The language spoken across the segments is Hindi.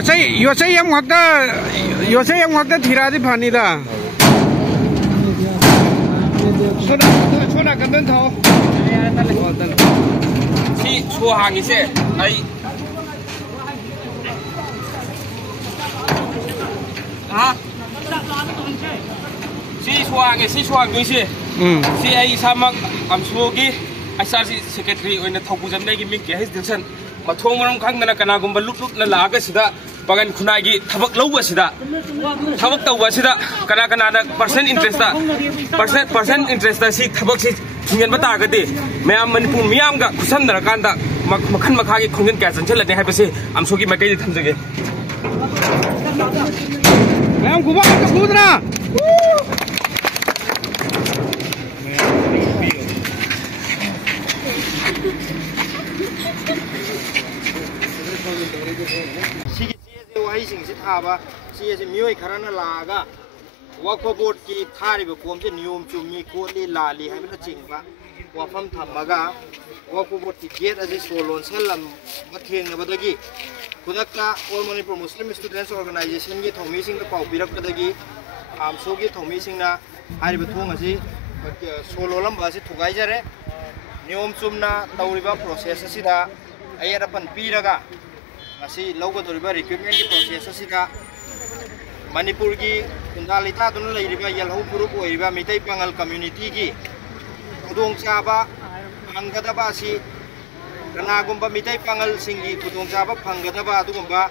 요새 양 먹다 디라디 반이다. 소나 간단 더. 시 소항이세 아이 아 시 소항 요시 시 아이 사막 암수기 아사시 세크레터리 오이나 ꯊꯧꯄꯨꯖꯝꯗꯒꯤ ꯃꯤꯡꯀꯤ ꯍꯩꯁꯗꯤꯜꯁꯟ ꯃꯊꯣꯡ ꯃꯔꯝ ꯈꯪꯗꯅ ꯀꯅꯥꯒꯨꯝꯕ ꯂꯨꯞꯂꯨꯞꯅ ꯂꯥꯛꯑꯒ ꯁꯤꯗ ꯄꯥꯒꯟ ꯈꯨꯟꯅꯥꯏꯒꯤ ꯊꯕꯛ ꯂꯧꯕꯁꯤꯗ ꯊꯕꯛ ꯇꯧꯕꯁꯤꯗ ꯀꯅꯥꯗ ꯄꯔꯁꯟ ꯏꯟꯇꯔꯦꯁꯇ ꯁꯤ ꯊꯕꯛꯁꯤ ꯊꯤꯡꯖꯤꯟꯕ ꯇꯥꯔꯒꯗꯤ ꯃꯌꯥꯝ ꯃꯅꯤꯄꯨꯔ ꯃꯤꯌꯥꯝꯒ ꯈꯨꯠꯁꯝꯅꯔꯀꯥꯟꯗ ꯃꯈꯜ ꯃꯈꯥꯒꯤ ꯈꯣꯡꯖꯪ ꯀꯌꯥ ꯆꯪꯁꯤꯜꯂꯅꯤ ꯍꯥꯏꯕꯁꯤ ꯑꯝꯁꯣꯒꯤ ꯃꯥꯏꯀꯩꯗ ꯊꯝꯖꯒꯦ ꯃꯌꯥꯝ ꯈꯨꯕꯥꯛ ꯑꯝꯇ ꯈꯨꯗꯅ सिगी चेजे वही सिंगसी थाबा चेजे मियोय खराना लागा वक्फ बोर्ड की थारिबो कोमसे नियम चुमी कोली लाली हाइबना चिंगबा वफम थमगा वक्फ बोर्ड की गेट अजि सोलोन सेलम मथेंगबदगी खुदक्ता all Manipur Muslim students organisation की थोमी सिंग पाउ पिरकदगी आमसो की थोमी सिंगना हारिबो थोंग अजि सोलोलम बासि थुगाइजरे नियम चुमना तौरिबा प्रोसेस असिदा अयरपन पीरगा असी लौगदोरिबा रिक्रूटमेंट की प्रोसेस असिदा मणिपुर की कुंदालिता दुन लैरिबा यलहौ ग्रुप ओइरिबा मितै पांगल कम्युनिटी की खुदोंचाबा फंगदबा असि कनागुंबा मितै पांगल सिंगी खुदोंचाबा फंगदबा अदुगुंबा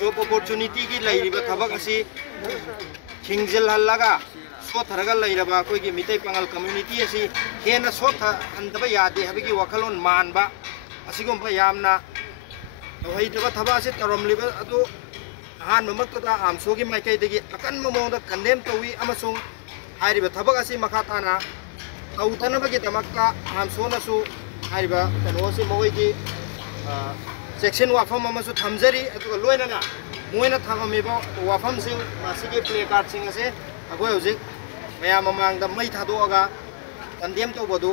जॉब अपॉर्चुनिटी की लैरिबा थबक असि थिंगजिल हल्लागा सोथरगा लैरबा कोइगी मितै पांगल कम्युनिटी असि हेना सोथहंदबा यादे हबगी वखलोन मानबा असिगुंबा यामना तौहैदबा थबा असि तरमलिबा अदु अहानबमक्तदा आमसोगी माइकैदगी अकन्म मोंदा कंडेम तौई अमसों हारिबा थबक असि मखा ताना तौथनबगी दमक्ता आमसोनसु हारिबा कनोसि मोइगी सेक्शन वाफम अमसु थमजरी अदुगा लोइनना मोइना थममिबा वाफमसिंग मासिगी प्ले कार्ड सिंग असे अखोय हुजिक मयाम ममांगदा मै थादोगा कंडेम तौबदु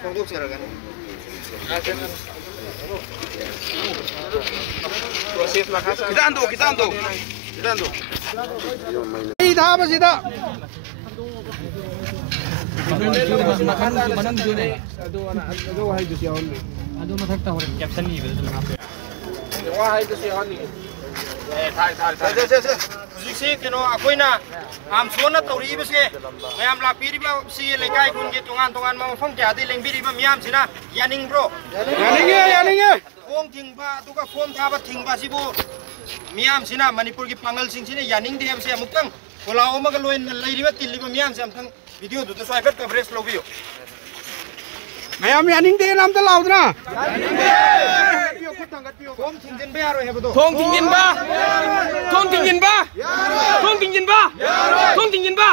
फोंदोकसेरगनी प्रोसेस मखा कितांदो 이 다음은 हौजिकसे कनो अखोइना आमसोना तौरीबसे मयाम लापीरिबा सि लेकाय गुनगे तोंगान मफम क्यादि लेंबिरिबा मियामसिना यानिंग्रो यानिंगे फोम थिंगबा दुगा फोम थाबा थिंगबा सिबो मियामसिना मणिपुर की पांगल सिंगसिने यानिंग देमसे अमुक्तंग कोलाओ मगा लोइन लैरिबा तिल्लिबा मियामसे अमथंग वीडियो दुदु स्वाइफेट कवरेज लोबियो मयाम यानिंगे नामदा लाउदना फोम थिंगजिनबा यारो हेबदो थोंग थिंजिनबा